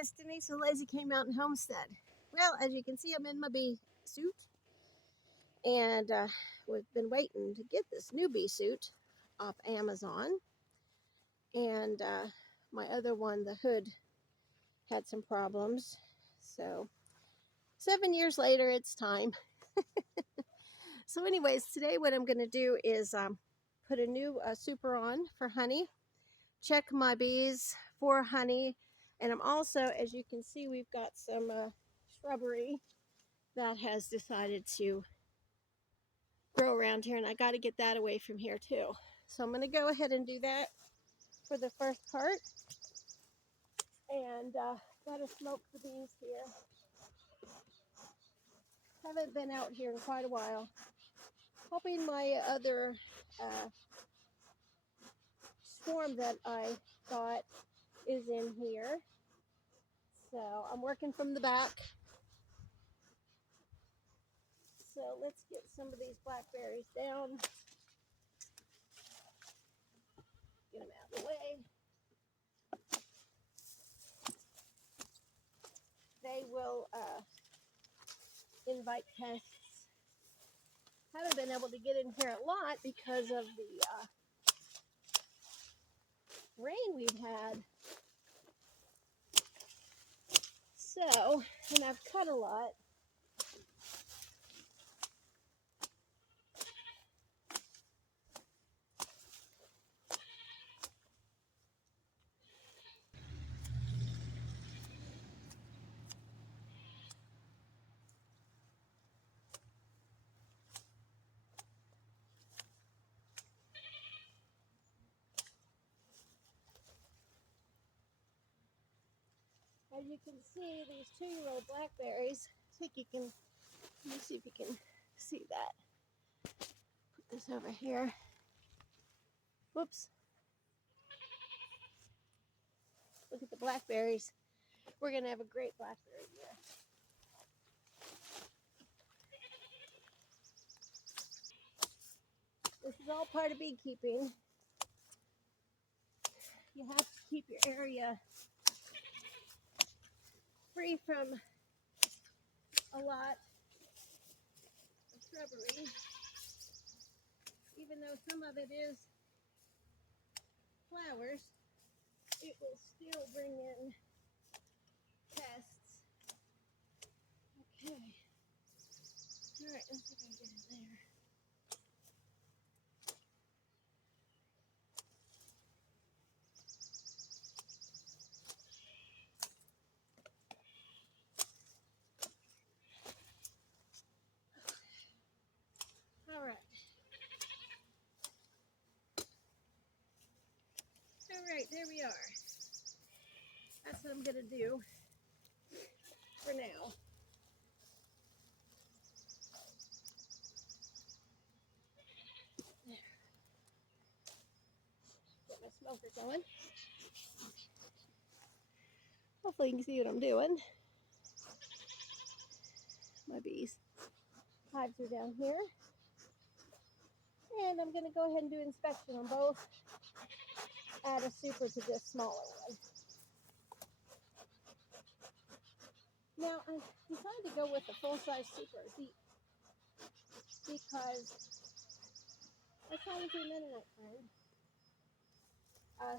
It's Denise with Lazy K Mountain Homestead. Well, as you can see, I'm in my bee suit, and we've been waiting to get this new bee suit off Amazon. And my other one, the hood, had some problems. So 7 years later, it's time. So anyways, today what I'm going to do is put a new super on for honey, check my bees for honey, and I'm also, as you can see, we've got some shrubbery that has decided to grow around here, and I got to get that away from here too. So I'm going to go ahead and do that for the first part, and got to smoke the bees here. Haven't been out here in quite a while. Hoping my other swarm that I got is in here. So I'm working from the back. So let's get some of these blackberries down. Get them out of the way. They will invite pests. Haven't been able to get in here a lot because of the rain we've had. So, and I've cut a lot. As you can see, these 2-year-old blackberries, I think you can, let me see if you can see that. Put this over here. Whoops. Look at the blackberries. We're going to have a great blackberry year. This is all part of beekeeping. You have to keep your area free from a lot of shrubbery, even though some of it is flowers, it will still bring in pests. Okay. All right, let's see if I can get in there. All right. All right, there we are. That's what I'm going to do for now. There. Get my smoker going. Hopefully you can see what I'm doing. My bees. Hives are down here. And I'm going to go ahead and do inspection on both. Add a super to this smaller one. Now, I decided to go with a full-size super because I saw with a Mennonite friend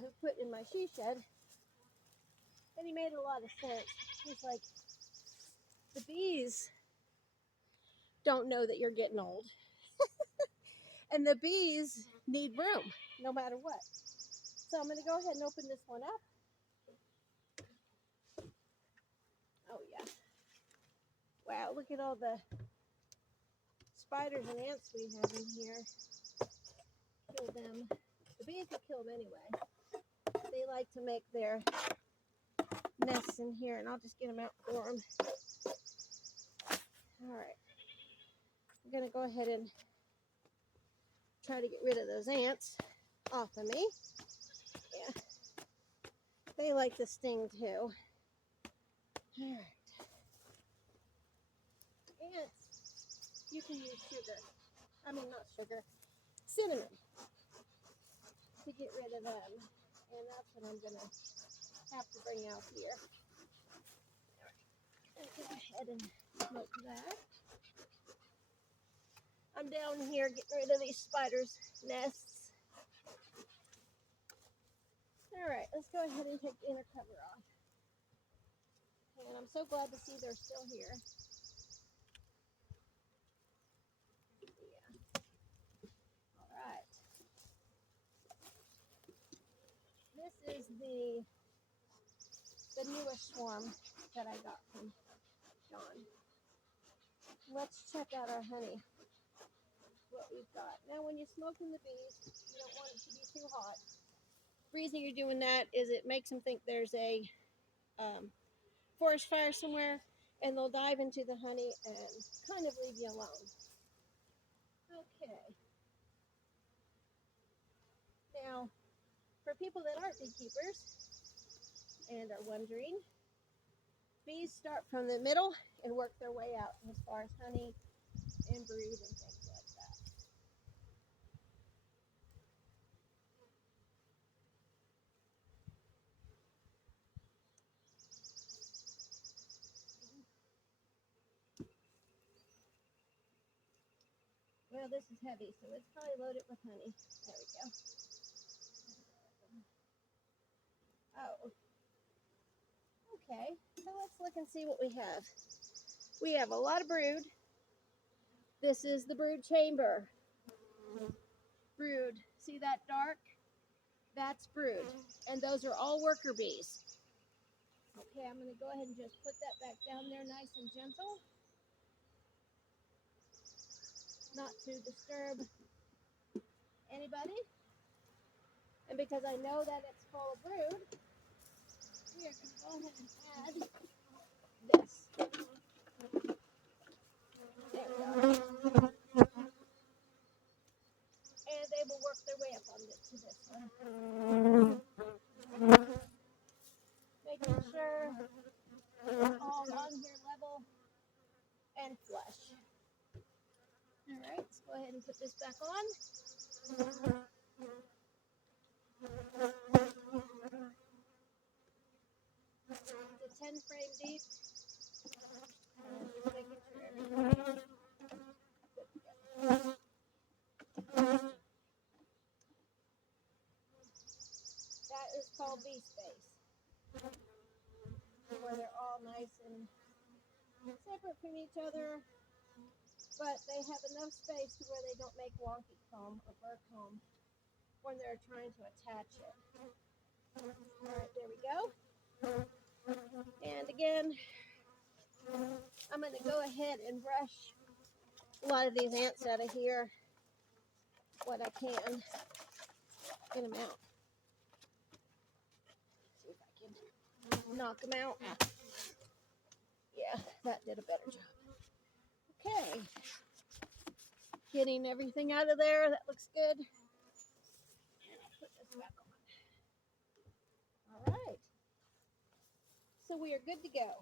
who put in my she shed, and he made a lot of sense. He's like, the bees don't know that you're getting old. And the bees need room, no matter what. So I'm going to go ahead and open this one up. Oh, yeah. Wow, look at all the spiders and ants we have in here. Kill them. The bees will kill them anyway. They like to make their nests in here, and I'll just get them out for them. All right. I'm going to go ahead and try to get rid of those ants off of me. Yeah. They like to sting too. All right. Ants, you can use sugar. I mean, not sugar. Cinnamon. To get rid of them. And that's what I'm going to have to bring out here. and smoke that. I'm down here getting rid of these spiders' nests. All right, let's go ahead and take the inner cover off. And I'm so glad to see they're still here. Yeah. All right. This is the newest swarm that I got from John. Let's check out our honey. What we've got. Now when you're smoking the bees, you don't want it to be too hot. The reason you're doing that is it makes them think there's a forest fire somewhere, and they'll dive into the honey and kind of leave you alone. Okay. Now, for people that aren't beekeepers and are wondering, bees start from the middle and work their way out as far as honey and brood and things like that. Well, this is heavy, so it's probably loaded with honey. There we go. Oh. Okay, so let's look and see what we have. We have a lot of brood. This is the brood chamber. Brood. See that dark? That's brood. And those are all worker bees. Okay, I'm going to go ahead and just put that back down there nice and gentle. Not to disturb anybody. And because I know that it's full of brood, we are going to go ahead and add this. There we go. And they will work their way up on to this one. Making sure it's all on here level and flush. Alright, let's go ahead and put this back on. It's a 10 frame deep. Just making sure everything is good together. That is called bee space. Where they're all nice and separate from each other, but they have enough space to where they don't make wonky comb or burr comb when they're trying to attach it. Alright, there we go. And again, I'm going to go ahead and brush a lot of these ants out of here, what I can. Get them out. See if I can knock them out. Yeah, that did a better job. Okay. Getting everything out of there. That looks good. And I'll put this back on. All right. So we are good to go.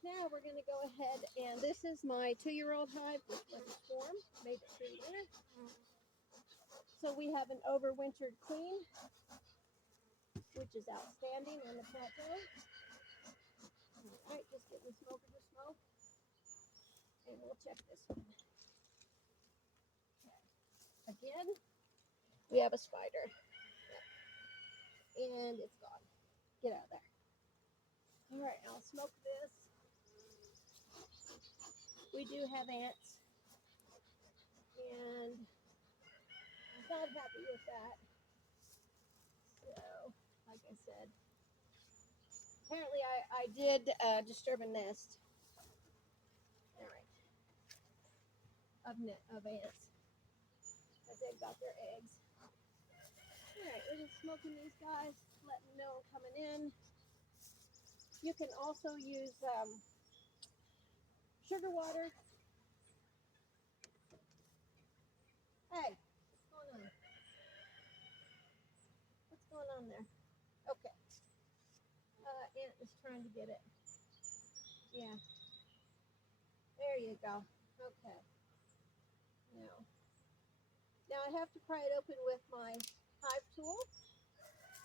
Now we're going to go ahead, and this is my 2-year-old hive, which was a swarm, made it through winter. So we have an overwintered queen, which is outstanding on the plateau. All right, just getting the smoker to smoke. And we'll check this one. Okay. Again, we have a spider. And it's gone. Get out of there. All right, I'll smoke this. We do have ants. And I'm not happy with that. So, like I said, apparently I did disturb a nest. All right. Of ants. As they've got their eggs. Alright, we're just smoking these guys, letting them know I'm coming in. You can also use sugar water. Hey, what's going on? What's going on there? Okay. Ant is trying to get it. Yeah. There you go. Okay. Now I have to pry it open with my hive tool.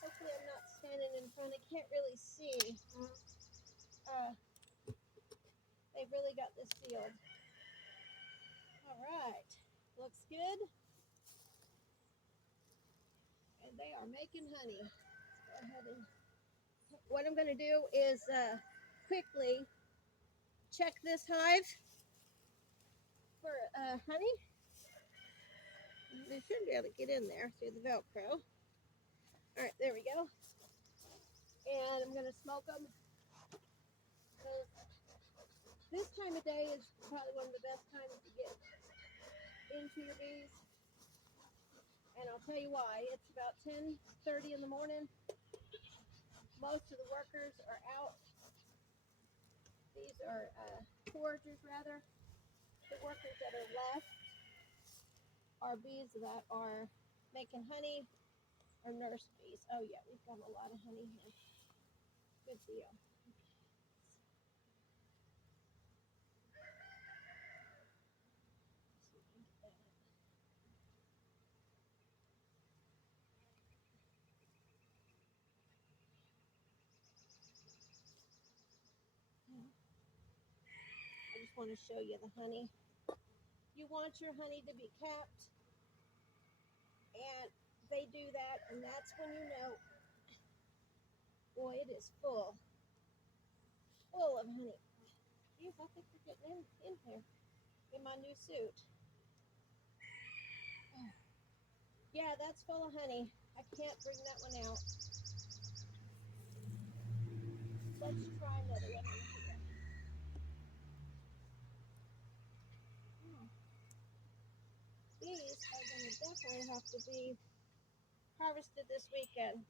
Hopefully I'm not standing in front. I can't really see finally got this sealed. All right, looks good. And they are making honey. Let's go ahead and what I'm going to do is quickly check this hive for honey. They should be able to get in there through the Velcro. All right, there we go. And I'm going to smoke them. So this time of day is probably one of the best times to get into your bees. And I'll tell you why. It's about 10:30 in the morning. Most of the workers are out. These are foragers, rather. The workers that are left are bees that are making honey or nurse bees. Oh yeah, we've got a lot of honey here. Good deal. I just want to show you the honey. You want your honey to be capped, and they do that, and that's when you know, boy, it is full of honey. Geez, I think we're getting in here in my new suit. Oh. Yeah, that's full of honey. I can't bring that one out. Let's try another one in here. These are going to definitely have to be harvested this weekend.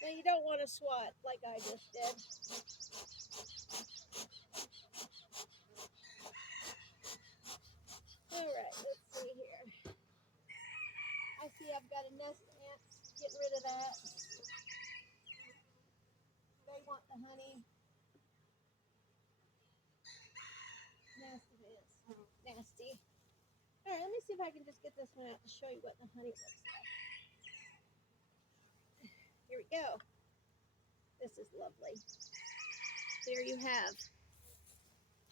Now you don't want to swat like I just did. Alright, let's see here. I see I've got a nest of ants. Getting rid of that. They want the honey. Nest of ants. Oh, nasty. Alright, let me see if I can just get this one out to show you what the honey looks like. Here we go. This is lovely. There you have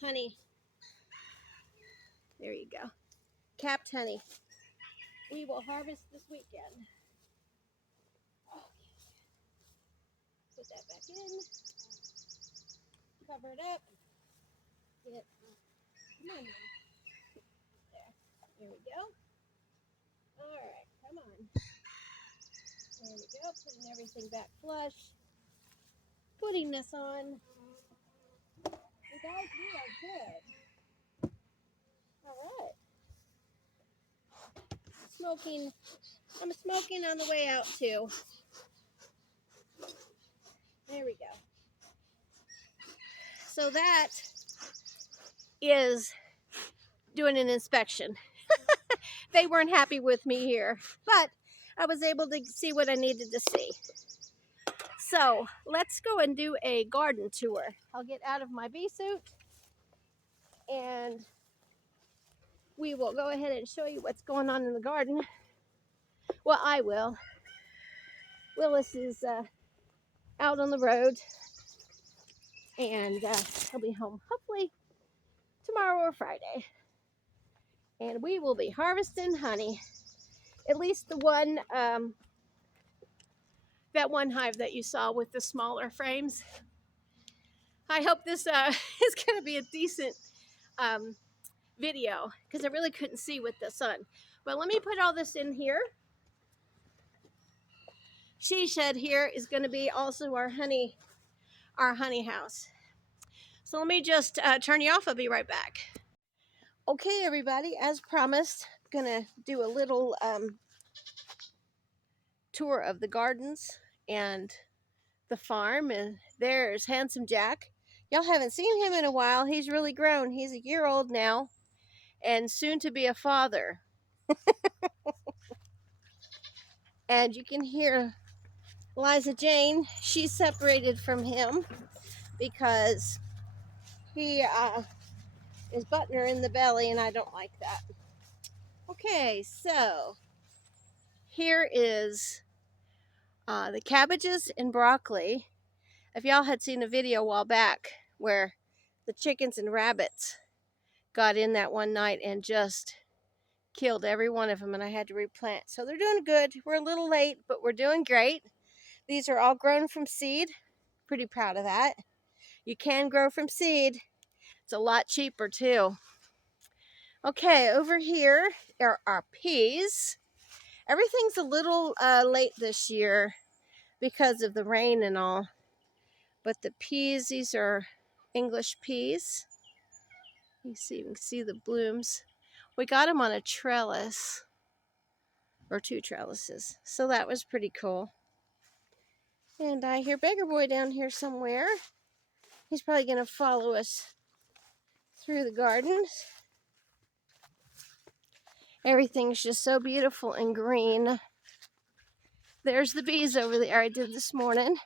honey. There you go. Capped honey. We will harvest this weekend. Okay. Put that back in. Cover it up. Come on. There we go. All right, come on. There we go. Putting everything back flush. Putting this on. You guys, we are good. All right. I'm smoking on the way out too. There we go. So that is doing an inspection. They weren't happy with me here, but I was able to see what I needed to see. So let's go and do a garden tour. I'll get out of my bee suit and we will go ahead and show you what's going on in the garden. Well, I will. Willis is out on the road and he'll be home hopefully tomorrow or Friday. And we will be harvesting honey. At least the one, that one hive that you saw with the smaller frames. I hope this is going to be a decent video because I really couldn't see with the sun. But let me put all this in here. She shed here is going to be also our honey house. So let me just turn you off. I'll be right back. Okay, everybody, as promised, I'm going to do a little tour of the gardens and the farm. And there's Handsome Jack. Y'all haven't seen him in a while. He's really grown. He's a year old now and soon to be a father. And you can hear Liza Jane. She's separated from him because he is butting her in the belly, and I don't like that. Okay, so here is the cabbages and broccoli. If y'all had seen a video a while back where the chickens and rabbits got in that one night and just killed every one of them, and I had to replant. So they're doing good. We're a little late, but we're doing great. These are all grown from seed. Pretty proud of that. You can grow from seed. It's a lot cheaper too. Okay, over here are our peas. Everything's a little late this year because of the rain and all. But the peas, these are English peas. You can see the blooms. We got them on a trellis, or 2 trellises. So that was pretty cool. And I hear Beggar Boy down here somewhere. He's probably going to follow us through the gardens. Everything's just so beautiful and green. There's the bees over there I did this morning.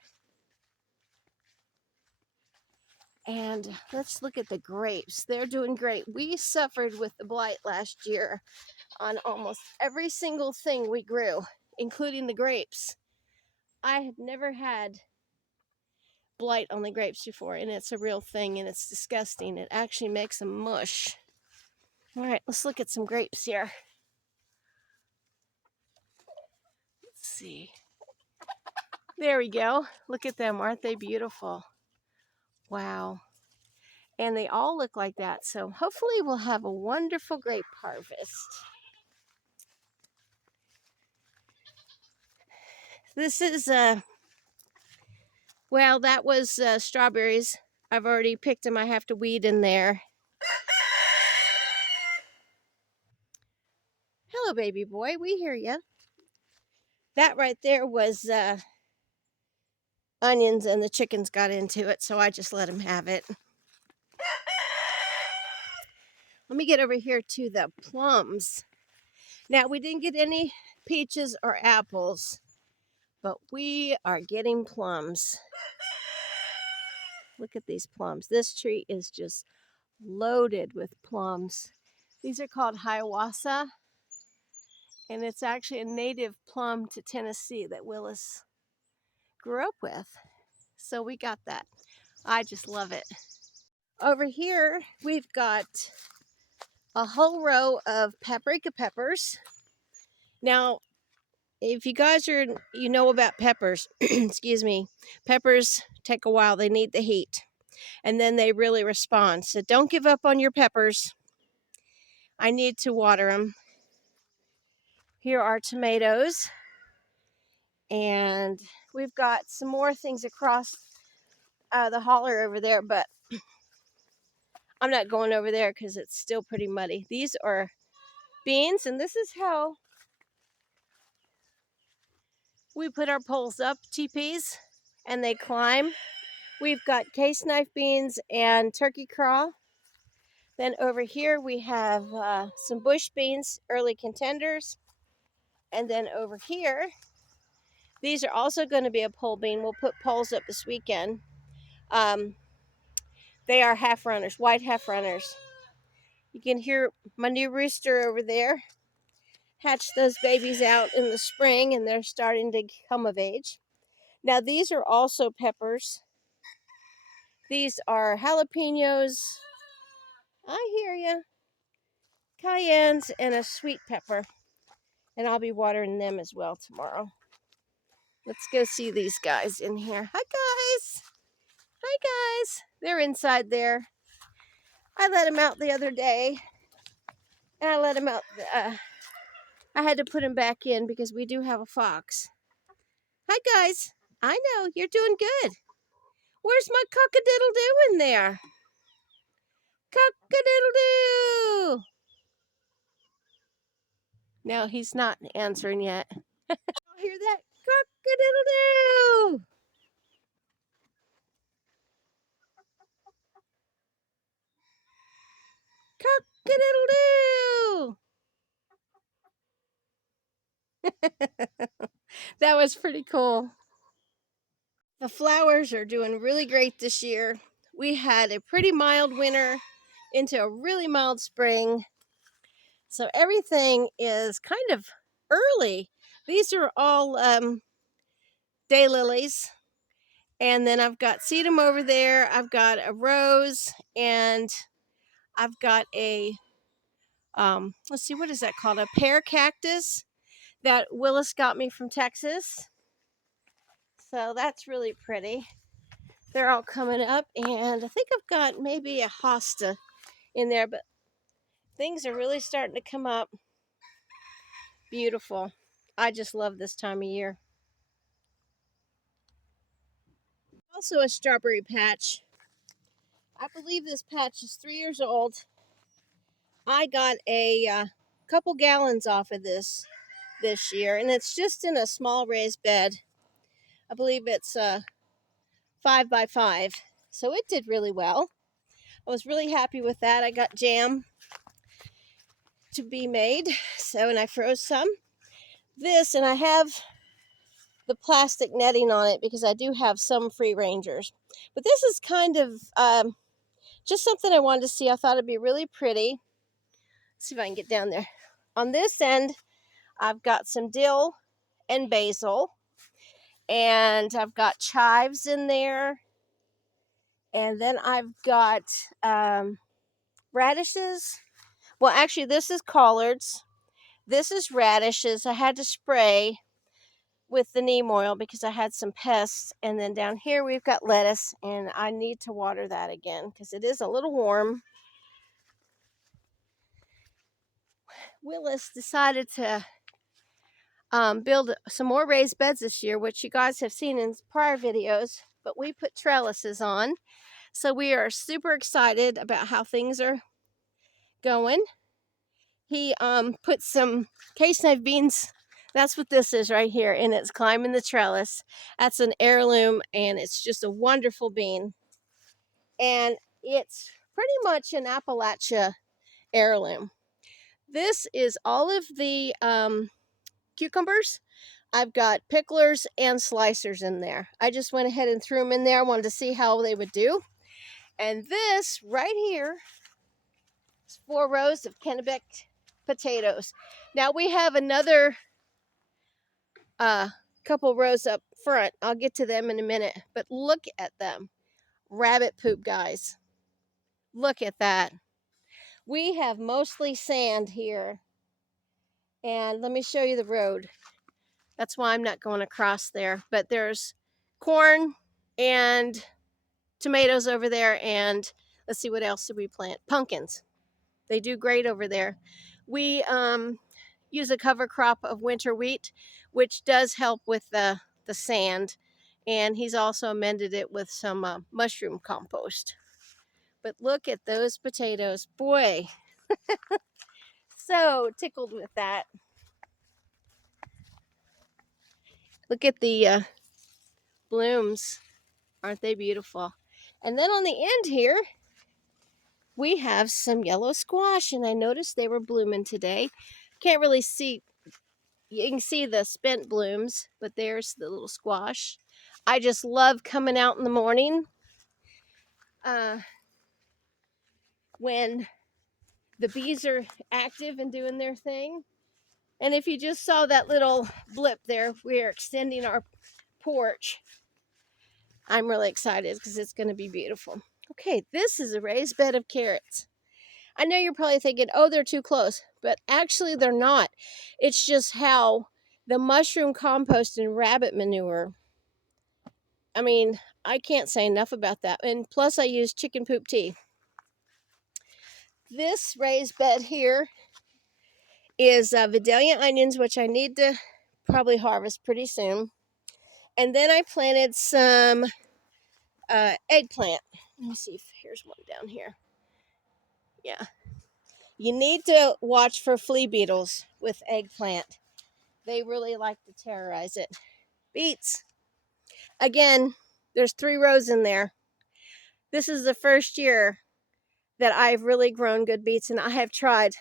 And let's look at the grapes. They're doing great. We suffered with the blight last year on almost every single thing we grew, including the grapes. I had never had blight on the grapes before, and it's a real thing, and it's disgusting. It actually makes them mush. All right, let's look at some grapes here. Let's see. There we go. Look at them. Aren't they beautiful? Wow. And they all look like that. So hopefully we'll have a wonderful grape harvest. This is, well, that was strawberries. I've already picked them. I have to weed in there. Hello, baby boy. We hear you. That right there was onions, and the chickens got into it, so I just let them have it. Let me get over here to the plums. Now, we didn't get any peaches or apples, but we are getting plums. Look at these plums. This tree is just loaded with plums. These are called hiawatha, and it's actually a native plum to Tennessee that Willis grew up with. So we got that. I just love it. Over here, we've got a whole row of paprika peppers. Now, if you guys know about peppers, excuse me, peppers take a while. They need the heat, and then they really respond. So don't give up on your peppers. I need to water them. Here are tomatoes, and we've got some more things across the holler over there, but I'm not going over there because it's still pretty muddy. These are beans, and this is how we put our poles up, teepees, and they climb. We've got case knife beans and turkey craw. Then over here we have some bush beans, early contenders. And then over here, these are also going to be a pole bean. We'll put poles up this weekend. They are half runners, white half runners. You can hear my new rooster over there. Hatched those babies out in the spring, and they're starting to come of age. Now these are also peppers. These are jalapenos. I hear you. Cayennes and a sweet pepper. And I'll be watering them as well tomorrow. Let's go see these guys in here. Hi, guys. Hi, guys. They're inside there. I let them out the other day. And I let them out. I had to put them back in because we do have a fox. Hi, guys. I know. You're doing good. Where's my cock-a-diddle-doo in there? Cock-a-diddle-doo. No, he's not answering yet. I'll hear that. Cock-a-diddle-doo. Cock-a-diddle-doo. That was pretty cool. The flowers are doing really great this year. We had a pretty mild winter into a really mild spring. So everything is kind of early. These are all daylilies. And then I've got sedum over there. I've got a rose, and I've got a let's see, what is that called? A pear cactus that Willis got me from Texas. So that's really pretty. They're all coming up, and I think I've got maybe a hosta in there, but things are really starting to come up. Beautiful. I just love this time of year. Also a strawberry patch. I believe this patch is 3 years old. I got a couple gallons off of this year, and it's just in a small raised bed. I believe it's 5 by 5, so it did really well. I was really happy with that. I got jam to be made, so, and I froze some. This, and I have the plastic netting on it because I do have some free rangers. But this is kind of just something I wanted to see. I thought it'd be really pretty. Let's see if I can get down there. On this end, I've got some dill and basil, and I've got chives in there, and then I've got radishes. Well, actually, this is collards. This is radishes. I had to spray with the neem oil because I had some pests. And then down here we've got lettuce, and I need to water that again because it is a little warm. Willis decided to build some more raised beds this year, which you guys have seen in prior videos, but we put trellises on. So we are super excited about how things are going. He put some case knife beans. That's what this is right here, and it's climbing the trellis. That's an heirloom, and it's just a wonderful bean. And it's pretty much an Appalachia heirloom. This is all of the cucumbers. I've got picklers and slicers in there. I just went ahead and threw them in there. I wanted to see how they would do. And this right here is 4 rows of Kennebec potatoes. Now we have another couple rows up front. I'll get to them in a minute. But look at them. Rabbit poop, guys. Look at that. We have mostly sand here. And let me show you the road. That's why I'm not going across there. But there's corn and tomatoes over there. And let's see, what else did we plant? Pumpkins. They do great over there. We use a cover crop of winter wheat, which does help with the sand. And he's also amended it with some mushroom compost. But look at those potatoes. Boy, so tickled with that. Look at the blooms. Aren't they beautiful? And then on the end here, we have some yellow squash, and I noticed they were blooming today. Can't really see. You can see the spent blooms, but there's the little squash. I just love coming out in the morning when the bees are active and doing their thing. And if you just saw that little blip there, we're extending our porch. I'm really excited because it's going to be beautiful. Okay, this is a raised bed of carrots. I know you're probably thinking, oh, they're too close, but actually they're not. It's just how the mushroom compost and rabbit manure, I mean, I can't say enough about that. And plus I use chicken poop tea. This raised bed here is Vidalia onions, which I need to probably harvest pretty soon. And then I planted some eggplant. Let me see if here's one down here. Yeah. You need to watch for flea beetles with eggplant. They really like to terrorize it. Beets. Again, there's 3 rows in there. This is the first year that I've really grown good beets, and I have tried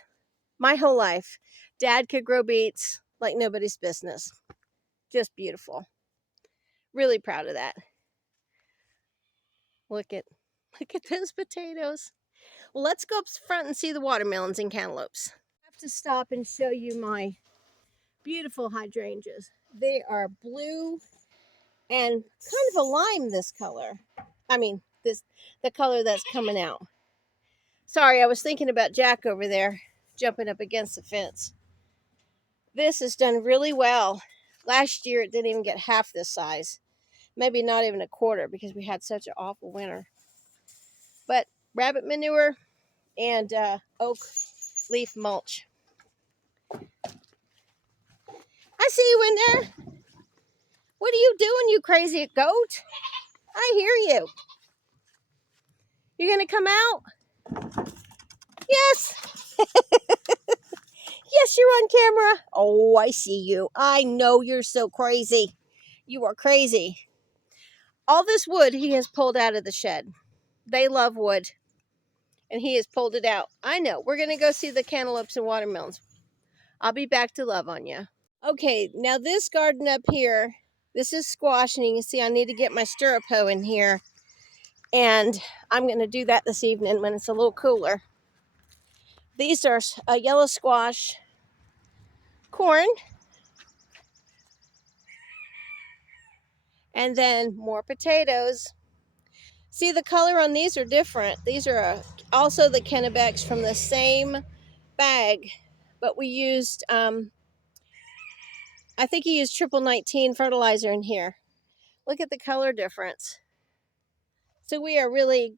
my whole life. Dad could grow beets like nobody's business. Just beautiful. Really proud of that. Look at those potatoes. Well, let's go up front and see the watermelons and cantaloupes. I have to stop and show you my Beautiful hydrangeas. They are blue and kind of a lime this color. I mean, the color that's coming out. Sorry, I was thinking about Jack over there jumping up against the fence. This has done really well. Last year it didn't even get half this size. Maybe not even a quarter because we had such an awful winter. But rabbit manure and oak leaf mulch. I see you in there. What are you doing, you crazy goat? I hear you. You gonna come out? Yes. Yes, you're on camera. Oh, I see you. I know you're so crazy. You are crazy. All this wood he has pulled out of the shed. They love wood. And he has pulled it out. I know. We're going to go see the cantaloupes and watermelons. I'll be back to love on you. Okay, now this garden up here, this is squash. And you can see I need to get my stirrup hoe in here. And I'm going to do that this evening when it's a little cooler. These are yellow squash, corn, and then more potatoes. See, the color on these are different. These are also the Kennebecs from the same bag, but we used, I think he used 19 fertilizer in here. Look at the color difference. So we are really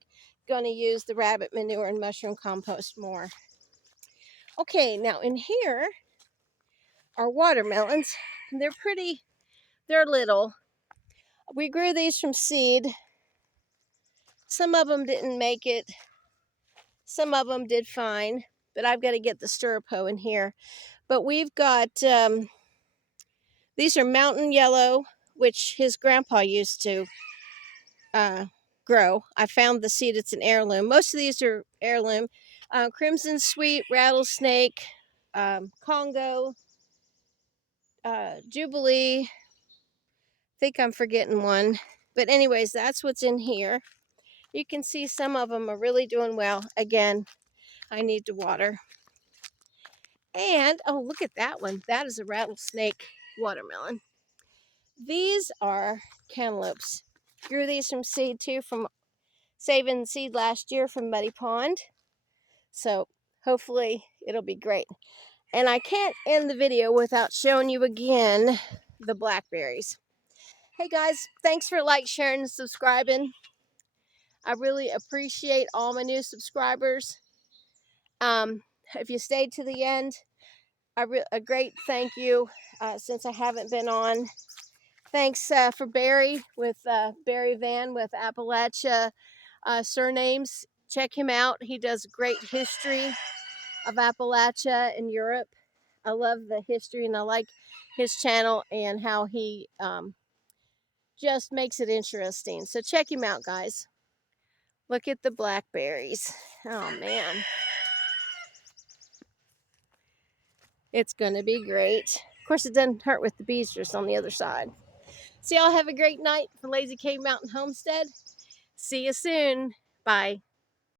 going to use the rabbit manure and mushroom compost more. Okay, now in here are watermelons. They're pretty, they're little. We grew these from seed. Some of them didn't make it. Some of them did fine, but I've got to get the stirrup hoe in here. But we've got, these are mountain yellow, which his grandpa used to grow. I found the seed, it's an heirloom. Most of these are heirloom. Crimson sweet, rattlesnake, Congo, Jubilee. I think I'm forgetting one. But anyways, that's what's in here. You can see some of them are really doing well. Again, I need to water. And, oh, look at that one. That is a rattlesnake watermelon. These are cantaloupes. Grew these from seed too, from saving seed last year from Muddy Pond. So hopefully it'll be great. And I can't end the video without showing you again the blackberries. Hey guys, thanks for sharing, and subscribing. I really appreciate all my new subscribers. If you stayed to the end, a great thank you since I haven't been on. Thanks for Barry with Barry Van with Appalachia surnames. Check him out. He does great history of Appalachia in Europe. I love the history and I like his channel and how he just makes it interesting. So check him out, guys. Look at the blackberries. Oh, man. It's going to be great. Of course, it doesn't hurt with the bees just on the other side. So y'all have a great night from Lazy Cave Mountain Homestead. See you soon. Bye.